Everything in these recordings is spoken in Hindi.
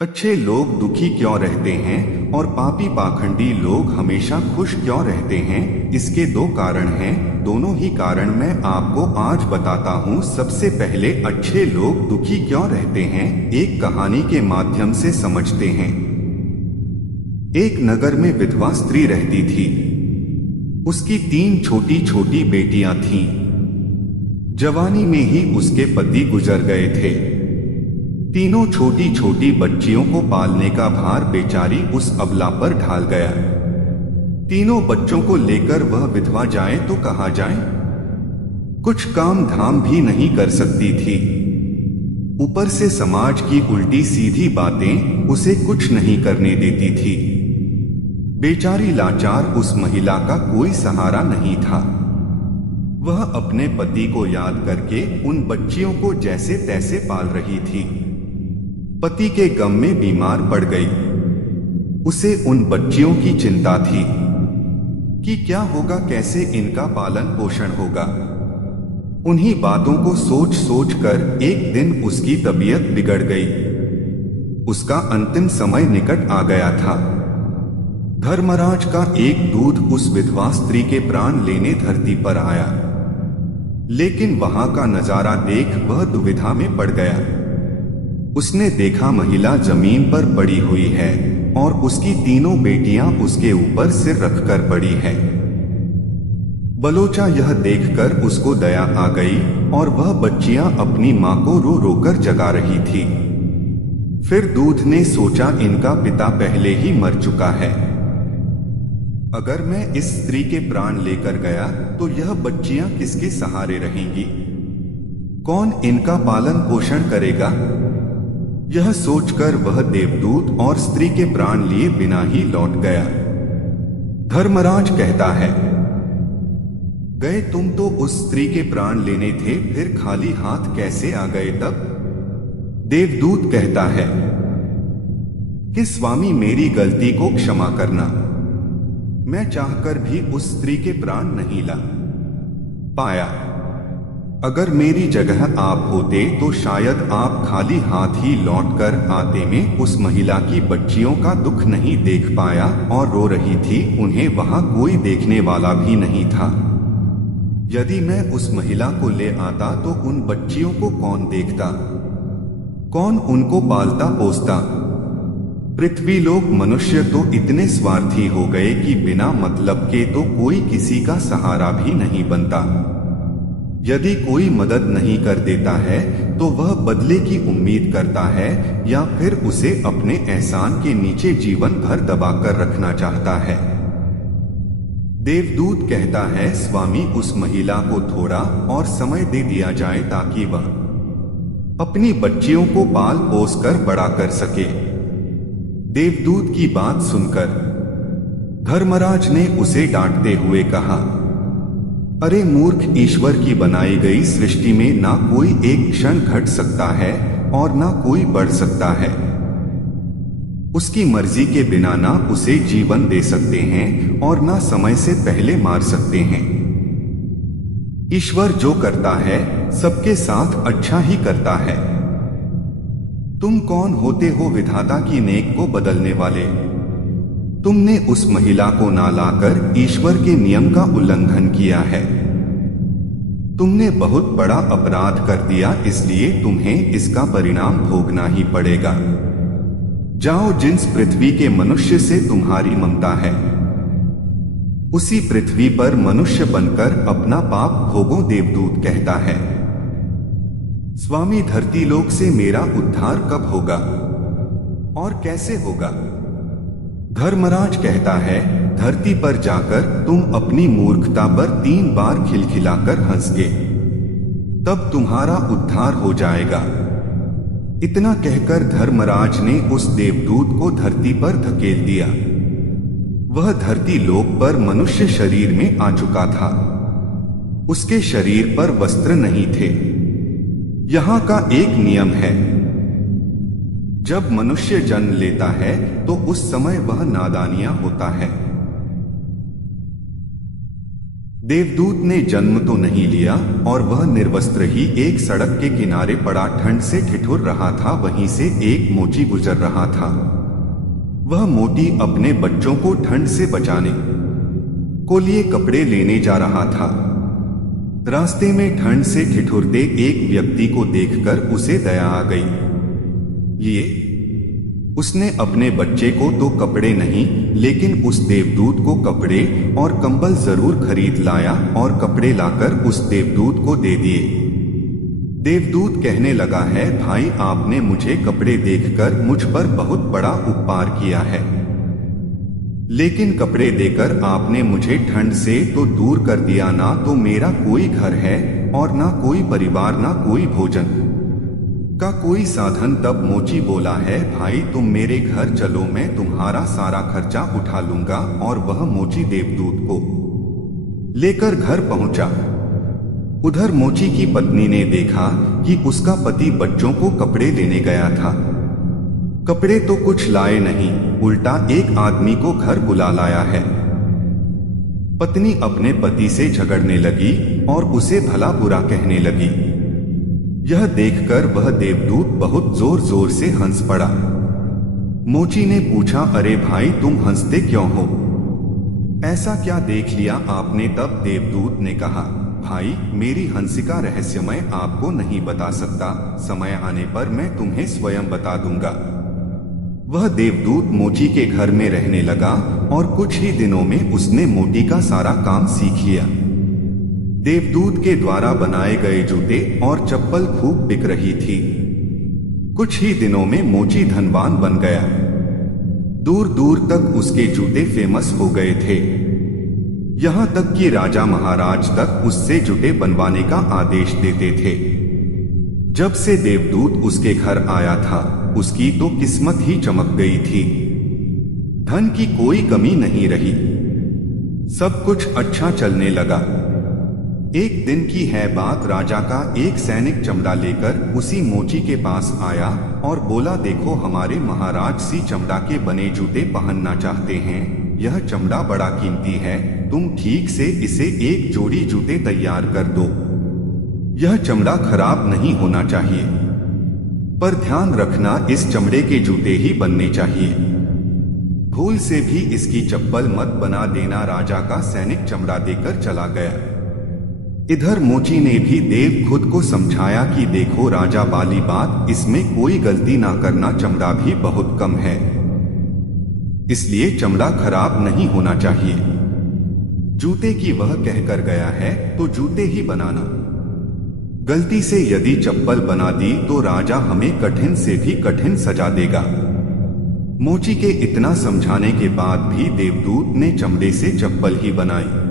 अच्छे लोग दुखी क्यों रहते हैं और पापी पाखंडी लोग हमेशा खुश क्यों रहते हैं? इसके दो कारण हैं। दोनों ही कारण मैं आपको आज बताता हूँ। सबसे पहले अच्छे लोग दुखी क्यों रहते हैं, एक कहानी के माध्यम से समझते हैं। एक नगर में विधवा स्त्री रहती थी। उसकी तीन छोटी छोटी बेटियां थीं। जवानी में ही उसके पति गुजर गए थे। तीनों छोटी छोटी बच्चियों को पालने का भार बेचारी उस अबला पर ढाल गया। तीनों बच्चों को लेकर वह विधवा जाए तो कहाँ जाए? कुछ काम धाम भी नहीं कर सकती थी। ऊपर से समाज की उल्टी सीधी बातें उसे कुछ नहीं करने देती थी। बेचारी लाचार उस महिला का कोई सहारा नहीं था। वह अपने पति को याद करके उन बच्चियों को जैसे तैसे पाल रही थी। पति के गम में बीमार पड़ गई। उसे उन बच्चियों की चिंता थी कि क्या होगा, कैसे इनका पालन पोषण होगा। उन्हीं बातों को सोच सोच कर एक दिन उसकी तबीयत बिगड़ गई। उसका अंतिम समय निकट आ गया था। धर्मराज का एक दूत उस विधवा स्त्री के प्राण लेने धरती पर आया, लेकिन वहां का नजारा देख वह दुविधा में पड़ गया। उसने देखा महिला जमीन पर पड़ी हुई है और उसकी तीनों बेटियां उसके ऊपर सिर रखकर पड़ी है। बलोचा यह देखकर उसको दया आ गई और वह बच्चियां अपनी मां को रो रो कर जगा रही थी। फिर दूध ने सोचा, इनका पिता पहले ही मर चुका है। अगर मैं इस स्त्री के प्राण लेकर गया तो यह बच्चियां किसके सहारे रहेंगी? कौन इनका पालन पोषण करेगा? यह सोचकर वह देवदूत और स्त्री के प्राण लिए बिना ही लौट गया। धर्मराज कहता है, गए तुम तो उस स्त्री के प्राण लेने थे, फिर खाली हाथ कैसे आ गए तब? देवदूत कहता है कि स्वामी, मेरी गलती को क्षमा करना। मैं चाहकर भी उस स्त्री के प्राण नहीं ला पाया। अगर मेरी जगह आप होते तो शायद आप खाली हाथ ही लौटकर आते। में उस महिला की बच्चियों का दुख नहीं देख पाया और रो रही थी। उन्हें वहां कोई देखने वाला भी नहीं था। यदि मैं उस महिला को ले आता तो उन बच्चियों को कौन देखता, कौन उनको पालता पोसता? पृथ्वी लोग मनुष्य तो इतने स्वार्थी हो गए कि बिना मतलब के तो कोई किसी का सहारा भी नहीं बनता। यदि कोई मदद नहीं कर देता है तो वह बदले की उम्मीद करता है या फिर उसे अपने एहसान के नीचे जीवन भर दबाकर रखना चाहता है। देवदूत कहता है, स्वामी, उस महिला को थोड़ा और समय दे दिया जाए ताकि वह अपनी बच्चियों को पाल पोस कर बड़ा कर सके। देवदूत की बात सुनकर धर्मराज ने उसे डांटते हुए कहा, अरे मूर्ख, ईश्वर की बनाई गई सृष्टि में ना कोई एक क्षण घट सकता है और ना कोई बढ़ सकता है। उसकी मर्जी के बिना ना उसे जीवन दे सकते हैं और ना समय से पहले मार सकते हैं। ईश्वर जो करता है सबके साथ अच्छा ही करता है। तुम कौन होते हो विधाता की नेक को बदलने वाले? तुमने उस महिला को ना लाकर ईश्वर के नियम का उल्लंघन किया है। तुमने बहुत बड़ा अपराध कर दिया, इसलिए तुम्हें इसका परिणाम भोगना ही पड़ेगा। जाओ, जिस पृथ्वी के मनुष्य से तुम्हारी ममता है उसी पृथ्वी पर मनुष्य बनकर अपना पाप भोगो। देवदूत कहता है, स्वामी, धरती लोक से मेरा उद्धार कब होगा और कैसे होगा? धर्मराज कहता है, धरती पर जाकर तुम अपनी मूर्खता पर 3 बार खिलखिलाकर हंस गे, तब तुम्हारा उद्धार हो जाएगा। इतना कहकर धर्मराज ने उस देवदूत को धरती पर धकेल दिया। वह धरती लोक पर मनुष्य शरीर में आ चुका था। उसके शरीर पर वस्त्र नहीं थे। यहाँ का एक नियम है, जब मनुष्य जन्म लेता है तो उस समय वह नादानिया होता है। देवदूत ने जन्म तो नहीं लिया और वह निर्वस्त्र ही एक सड़क के किनारे पड़ा ठंड से ठिठुर रहा था। वहीं से एक मोची गुजर रहा था। वह मोटी अपने बच्चों को ठंड से बचाने को लिए कपड़े लेने जा रहा था। रास्ते में ठंड से ठिठुरते एक व्यक्ति को देखकर उसे दया आ गई। ये उसने अपने बच्चे को तो कपड़े नहीं, लेकिन उस देवदूत को कपड़े और कंबल जरूर खरीद लाया और कपड़े लाकर उस देवदूत को दे दिए। देवदूत कहने लगा है, भाई आपने मुझे कपड़े देखकर मुझ पर बहुत बड़ा उपकार किया है, लेकिन कपड़े देकर आपने मुझे ठंड से तो दूर कर दिया। ना तो मेरा कोई घर है और ना कोई परिवार, ना कोई भोजन का कोई साधन। तब मोची बोला है, भाई तुम मेरे घर चलो, मैं तुम्हारा सारा खर्चा उठा लूंगा। और वह मोची देवदूत को लेकर घर पहुंचा। उधर मोची की पत्नी ने देखा कि उसका पति बच्चों को कपड़े लेने गया था। कपड़े तो कुछ लाए नहीं, उल्टा एक आदमी को घर बुला लाया है। पत्नी अपने पति से झगड़ने लगी और उसे भला बुरा कहने लगी। यह देखकर वह देवदूत बहुत जोर जोर से हंस पड़ा। मोची ने पूछा, अरे भाई तुम हंसते क्यों हो? ऐसा क्या देख लिया आपने? तब देवदूत ने कहा, भाई मेरी हंसी का रहस्य मैं आपको नहीं बता सकता, समय आने पर मैं तुम्हें स्वयं बता दूंगा। वह देवदूत मोची के घर में रहने लगा और कुछ ही दिनों में उसने मोची का सारा काम सीख लिया। देवदूत के द्वारा बनाए गए जूते और चप्पल खूब बिक रही थी। कुछ ही दिनों में मोची धनवान बन गया। दूर दूर तक उसके जूते फेमस हो गए थे। यहां तक कि राजा महाराज तक उससे जूते बनवाने का आदेश देते थे। जब से देवदूत उसके घर आया था, उसकी तो किस्मत ही चमक गई थी। धन की कोई कमी नहीं रही, सब कुछ अच्छा चलने लगा। एक दिन की है बात, राजा का एक सैनिक चमड़ा लेकर उसी मोची के पास आया और बोला, देखो हमारे महाराज सी चमड़ा के बने जूते पहनना चाहते हैं। यह चमड़ा बड़ा कीमती है, तुम ठीक से इसे एक जोड़ी जूते तैयार कर दो। यह चमड़ा खराब नहीं होना चाहिए, पर ध्यान रखना इस चमड़े के जूते ही बनने चाहिए। भूल से भी इसकी चप्पल मत बना देना। राजा का सैनिक चमड़ा देकर चला गया। इधर मोची ने भी देव खुद को समझाया कि देखो राजा वाली बात, इसमें कोई गलती ना करना, चमड़ा भी बहुत कम है, इसलिए चमड़ा खराब नहीं होना चाहिए। जूते की वह कहकर गया है तो जूते ही बनाना। गलती से यदि चप्पल बना दी तो राजा हमें कठिन से भी कठिन सजा देगा। मोची के इतना समझाने के बाद भी देवदूत ने चमड़े से चप्पल ही बनाई।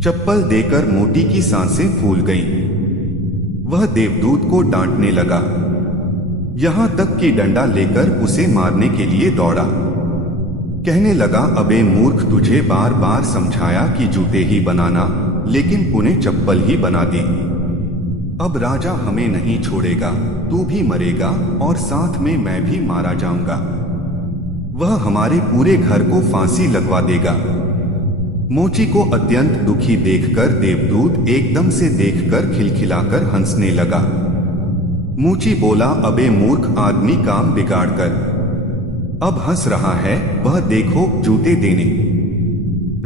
चप्पल देकर मोटी की सांसें फूल गईं। वह देवदूत को डांटने लगा, यहां तक कि डंडा लेकर उसे मारने के लिए दौड़ा। कहने लगा, अबे मूर्ख, तुझे बार बार समझाया कि जूते ही बनाना, लेकिन तूने चप्पल ही बना दी। अब राजा हमें नहीं छोड़ेगा, तू भी मरेगा और साथ में मैं भी मारा जाऊंगा। वह हमारे पूरे घर को फांसी लगवा देगा। मोची को अत्यंत दुखी देखकर देवदूत एकदम से देखकर खिलखिलाकर हंसने लगा। मोची बोला, अबे मूर्ख आदमी, काम बिगाड़ कर अब हंस रहा है, वह देखो जूते देने।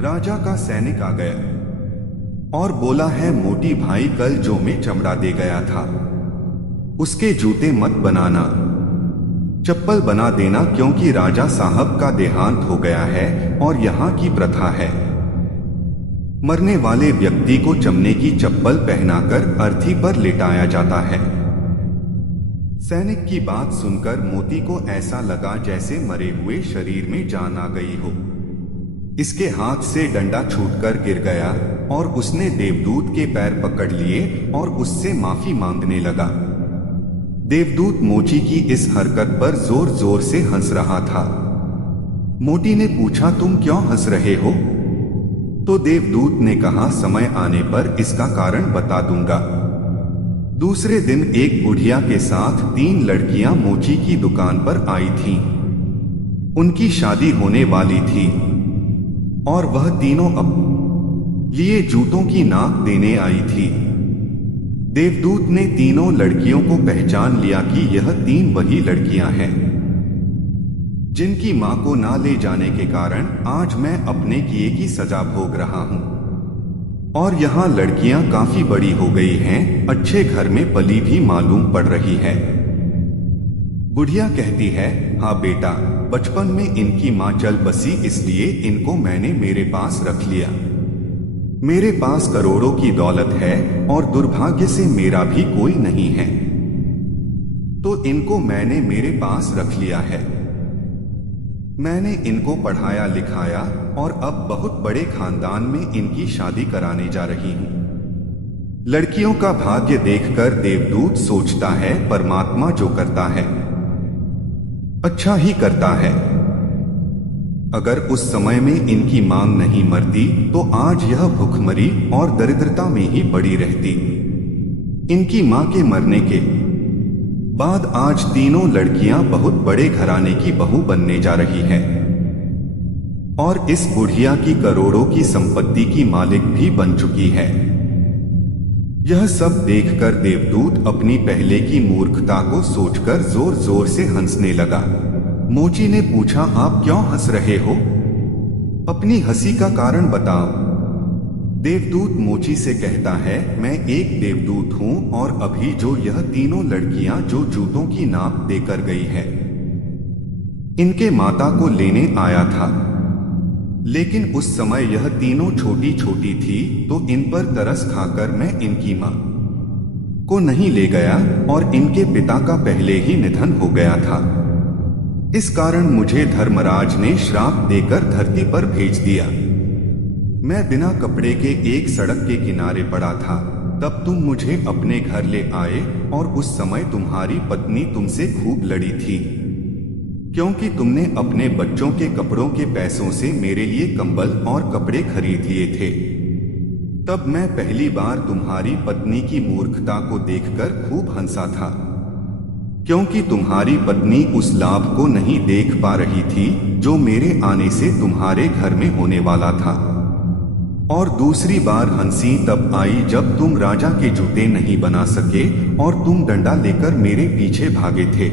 राजा का सैनिक आ गया और बोला है, मोटी भाई कल जो मैं चमड़ा दे गया था उसके जूते मत बनाना, चप्पल बना देना, क्योंकि राजा साहब का देहांत हो गया है और यहाँ की प्रथा है, मरने वाले व्यक्ति को चमड़े की चप्पल पहनाकर अर्थी पर लिटाया जाता है। सैनिक की बात सुनकर मोती को ऐसा लगा जैसे मरे हुए शरीर में जान आ गई हो। इसके हाथ से डंडा छूटकर गिर गया और उसने देवदूत के पैर पकड़ लिए और उससे माफी मांगने लगा। देवदूत मोची की इस हरकत पर जोर जोर से हंस रहा था। मोटी ने पूछा, तुम क्यों हंस रहे हो? तो देवदूत ने कहा, समय आने पर इसका कारण बता दूंगा। दूसरे दिन एक बुढ़िया के साथ 3 लड़कियां मोची की दुकान पर आई थीं। उनकी शादी होने वाली थी और वह तीनों अब लिए जूतों की नाप देने आई थी। देवदूत ने तीनों लड़कियों को पहचान लिया कि यह तीन वही लड़कियां हैं जिनकी मां को ना ले जाने के कारण आज मैं अपने किए की सजा भोग रहा हूं। और यहाँ लड़कियां काफी बड़ी हो गई हैं, अच्छे घर में पली भी मालूम पड़ रही है। बुढ़िया कहती है, हाँ बेटा, बचपन में इनकी मां चल बसी इसलिए इनको मैंने मेरे पास रख लिया। मेरे पास करोड़ों की दौलत है और दुर्भाग्य से मेरा भी कोई नहीं है, तो इनको मैंने मेरे पास रख लिया है। मैंने इनको पढ़ाया लिखाया और अब बहुत बड़े खानदान में इनकी शादी कराने जा रही हूं। लड़कियों का भाग्य देखकर देवदूत सोचता है, परमात्मा जो करता है अच्छा ही करता है। अगर उस समय में इनकी मांग नहीं मरती तो आज यह भूखमरी और दरिद्रता में ही पड़ी रहती। इनकी मां के मरने के बाद आज तीनों लड़कियां बहुत बड़े घराने की बहू बनने जा रही है और इस बुढ़िया की करोड़ों की संपत्ति की मालिक भी बन चुकी है। यह सब देखकर देवदूत अपनी पहले की मूर्खता को सोचकर जोर जोर से हंसने लगा। मोची ने पूछा, आप क्यों हंस रहे हो? अपनी हंसी का कारण बताओ। देवदूत मोची से कहता है, मैं एक देवदूत हूं और अभी जो यह तीनों लड़कियां जो जूतों की नाप देकर गई है इनके माता को लेने आया था, लेकिन उस समय यह तीनों छोटी छोटी थी तो इन पर तरस खाकर मैं इनकी मां को नहीं ले गया और इनके पिता का पहले ही निधन हो गया था। इस कारण मुझे धर्मराज ने श्राप देकर धरती पर भेज दिया। मैं बिना कपड़े के एक सड़क के किनारे पड़ा था, तब तुम मुझे अपने घर ले आए और उस समय तुम्हारी पत्नी तुमसे खूब लड़ी थी, क्योंकि तुमने अपने बच्चों के कपड़ों के पैसों से मेरे लिए कंबल और कपड़े खरीद लिए थे। तब मैं पहली बार तुम्हारी पत्नी की मूर्खता को देखकर खूब हंसा था, क्योंकि तुम्हारी पत्नी उस लाभ को नहीं देख पा रही थी जो मेरे आने से तुम्हारे घर में होने वाला था। और दूसरी बार हंसी तब आई जब तुम राजा के जूते नहीं बना सके और तुम डंडा लेकर मेरे पीछे भागे थे।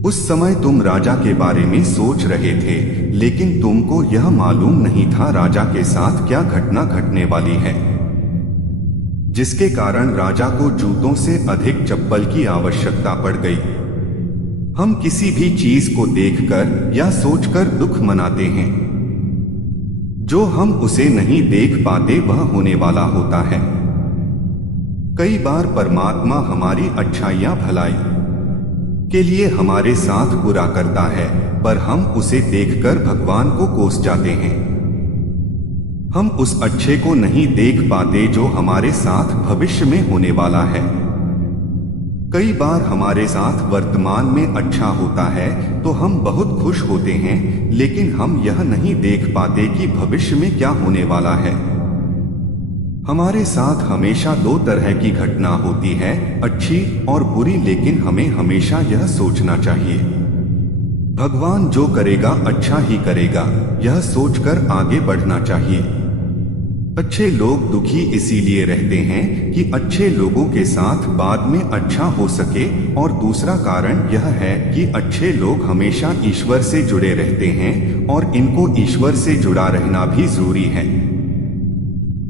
उस समय तुम राजा के बारे में सोच रहे थे, लेकिन तुमको यह मालूम नहीं था राजा के साथ क्या घटना घटने वाली है, जिसके कारण राजा को जूतों से अधिक चप्पल की आवश्यकता पड़ गई। हम किसी भी चीज को देखकर या सोचकर दुख मनाते हैं, जो हम उसे नहीं देख पाते वह होने वाला होता है। कई बार परमात्मा हमारी अच्छाइयां भलाई के लिए हमारे साथ बुरा करता है, पर हम उसे देखकर भगवान को कोस जाते हैं। हम उस अच्छे को नहीं देख पाते जो हमारे साथ भविष्य में होने वाला है। कई बार हमारे साथ वर्तमान में अच्छा होता है तो हम बहुत खुश होते हैं, लेकिन हम यह नहीं देख पाते कि भविष्य में क्या होने वाला है। हमारे साथ हमेशा दो तरह की घटना होती है, अच्छी और बुरी, लेकिन हमें हमेशा यह सोचना चाहिए भगवान जो करेगा अच्छा ही करेगा, यह सोचकर आगे बढ़ना चाहिए। अच्छे लोग दुखी इसीलिए रहते हैं कि अच्छे लोगों के साथ बाद में अच्छा हो सके, और दूसरा कारण यह है कि अच्छे लोग हमेशा ईश्वर से जुड़े रहते हैं और इनको ईश्वर से जुड़ा रहना भी जरूरी है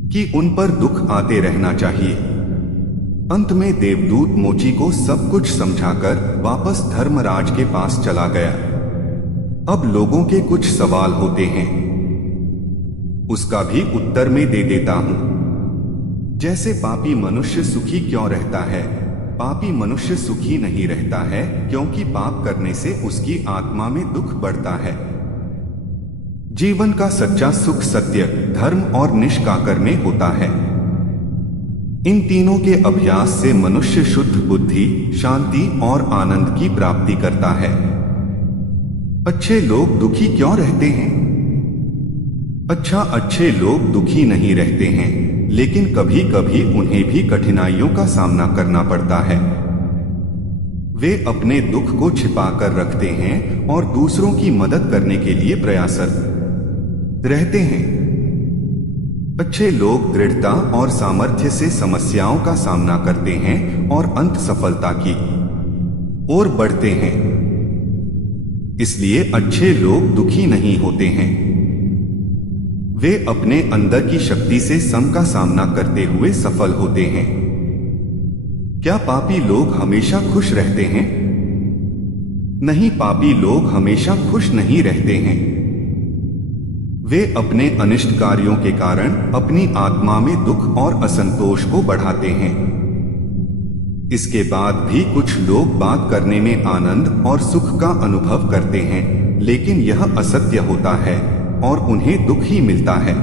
कि उन पर दुख आते रहना चाहिए। अंत में देवदूत मोची को सब कुछ समझाकर वापस धर्मराज के पास चला गया। अब लोगों के कुछ सवाल होते हैं, उसका भी उत्तर में दे देता हूं। जैसे पापी मनुष्य सुखी क्यों रहता है? पापी मनुष्य सुखी नहीं रहता है क्योंकि पाप करने से उसकी आत्मा में दुख बढ़ता है। जीवन का सच्चा सुख सत्य, धर्म और निष्काकर में होता है। इन तीनों के अभ्यास से मनुष्य शुद्ध बुद्धि, शांति और आनंद की प्राप्ति करता है। अच्छे लोग दुखी क्यों रहते हैं? अच्छा, अच्छे लोग दुखी नहीं रहते हैं, लेकिन कभी कभी उन्हें भी कठिनाइयों का सामना करना पड़ता है। वे अपने दुख को छिपाकर रखते हैं और दूसरों की मदद करने के लिए प्रयासरत रहते हैं। अच्छे लोग दृढ़ता और सामर्थ्य से समस्याओं का सामना करते हैं और अंत सफलता की ओर बढ़ते हैं। इसलिए अच्छे लोग दुखी नहीं होते हैं। वे अपने अंदर की शक्ति से सम का सामना करते हुए सफल होते हैं। क्या पापी लोग हमेशा खुश रहते हैं? नहीं, पापी लोग हमेशा खुश नहीं रहते हैं। वे अपने अनिष्ट कार्यों के कारण अपनी आत्मा में दुख और असंतोष को बढ़ाते हैं। इसके बाद भी कुछ लोग बात करने में आनंद और सुख का अनुभव करते हैं, लेकिन यह असत्य होता है और उन्हें दुख ही मिलता है।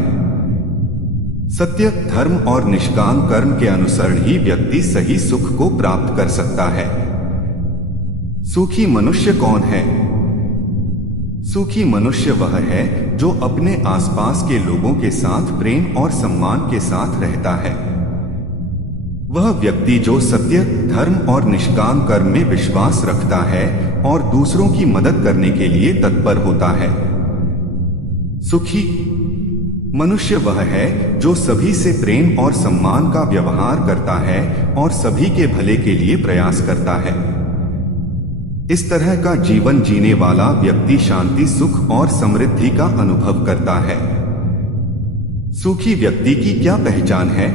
सत्य, धर्म और निष्काम कर्म के अनुसरण ही व्यक्ति सही सुख को प्राप्त कर सकता है। सुखी मनुष्य कौन है? सुखी मनुष्य वह है जो अपने आसपास के लोगों के साथ प्रेम और सम्मान के साथ रहता है। वह व्यक्ति जो सत्य, धर्म और निष्काम कर्म में विश्वास रखता है और दूसरों की मदद करने के लिए तत्पर होता है। सुखी मनुष्य वह है जो सभी से प्रेम और सम्मान का व्यवहार करता है और सभी के भले के लिए प्रयास करता है। इस तरह का जीवन जीने वाला व्यक्ति शांति, सुख और समृद्धि का अनुभव करता है। सुखी व्यक्ति की क्या पहचान है?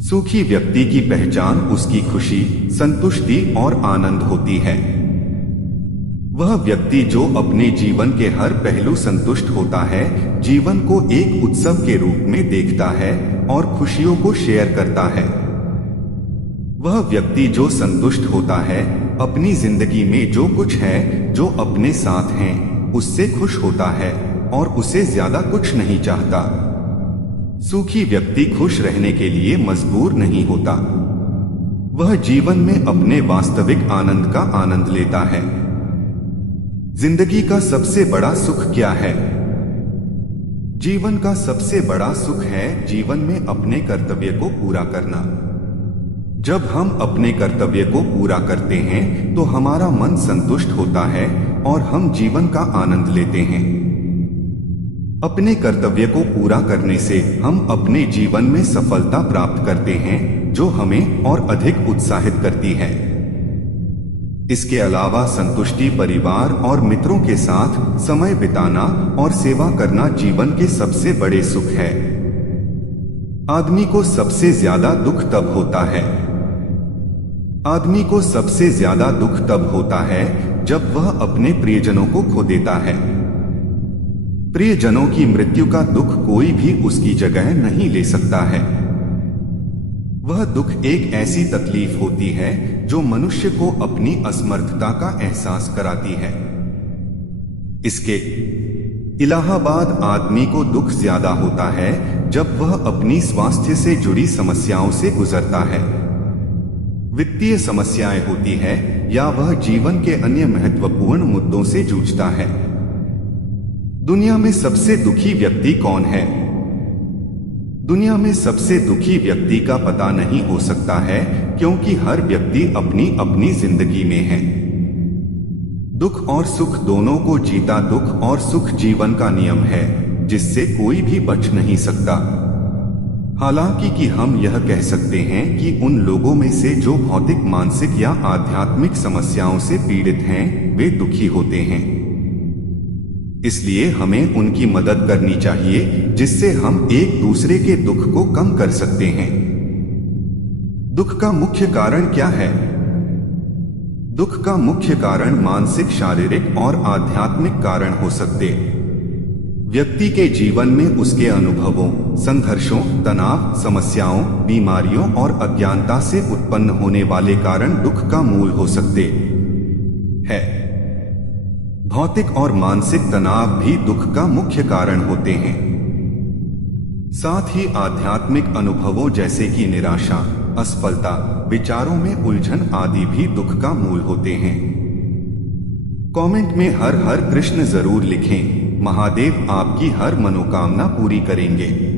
सुखी व्यक्ति की पहचान उसकी खुशी, संतुष्टि और आनंद होती है। वह व्यक्ति जो अपने जीवन के हर पहलू संतुष्ट होता है, जीवन को एक उत्सव के रूप में देखता है और खुशियों को शेयर करता है। वह व्यक्ति जो संतुष्ट होता है, अपनी जिंदगी में जो कुछ है, जो अपने साथ हैं, उससे खुश होता है और उसे ज्यादा कुछ नहीं चाहता। सुखी व्यक्ति खुश रहने के लिए मजबूर नहीं होता। वह जीवन में अपने वास्तविक आनंद का आनंद लेता है। जिंदगी का सबसे बड़ा सुख क्या है? जीवन का सबसे बड़ा सुख है जीवन में अपने कर्तव्य को पूरा करना। जब हम अपने कर्तव्य को पूरा करते हैं तो हमारा मन संतुष्ट होता है और हम जीवन का आनंद लेते हैं। अपने कर्तव्य को पूरा करने से हम अपने जीवन में सफलता प्राप्त करते हैं, जो हमें और अधिक उत्साहित करती है। इसके अलावा संतुष्टि, परिवार और मित्रों के साथ समय बिताना और सेवा करना जीवन के सबसे बड़े सुख है। आदमी को सबसे ज्यादा दुख तब होता है। आदमी को सबसे ज्यादा दुख तब होता है जब वह अपने प्रियजनों को खो देता है। प्रियजनों की मृत्यु का दुख कोई भी उसकी जगह नहीं ले सकता है। वह दुख एक ऐसी तकलीफ होती है जो मनुष्य को अपनी असमर्थता का एहसास कराती है। इसके इलाहाबाद आदमी को दुख ज्यादा होता है जब वह अपनी स्वास्थ्य से जुड़ी समस्याओं से गुजरता है, वित्तीय समस्याएं होती है या वह जीवन के अन्य महत्वपूर्ण मुद्दों से जूझता है। दुनिया में सबसे दुखी व्यक्ति कौन है? दुनिया में सबसे दुखी व्यक्ति का पता नहीं हो सकता है, क्योंकि हर व्यक्ति अपनी अपनी जिंदगी में है। दुख और सुख दोनों को जीता दुख और सुख जीवन का नियम है, जिससे कोई भी बच नहीं सकता। हालांकि कि हम यह कह सकते हैं कि उन लोगों में से जो भौतिक, मानसिक या आध्यात्मिक समस्याओं से पीड़ित हैं, वे दुखी होते हैं। इसलिए हमें उनकी मदद करनी चाहिए, जिससे हम एक दूसरे के दुख को कम कर सकते हैं। दुख का मुख्य कारण क्या है? दुख का मुख्य कारण मानसिक, शारीरिक और आध्यात्मिक कारण हो सकते। व्यक्ति के जीवन में उसके अनुभवों, संघर्षों, तनाव, समस्याओं, बीमारियों और अज्ञानता से उत्पन्न होने वाले कारण दुख का मूल हो सकते हैं। भौतिक और मानसिक तनाव भी दुख का मुख्य कारण होते हैं। साथ ही आध्यात्मिक अनुभवों जैसे कि निराशा, असफलता, विचारों में उलझन आदि भी दुख का मूल होते हैं। कमेंट में हर हर कृष्ण जरूर लिखें। महादेव आपकी हर मनोकामना पूरी करेंगे।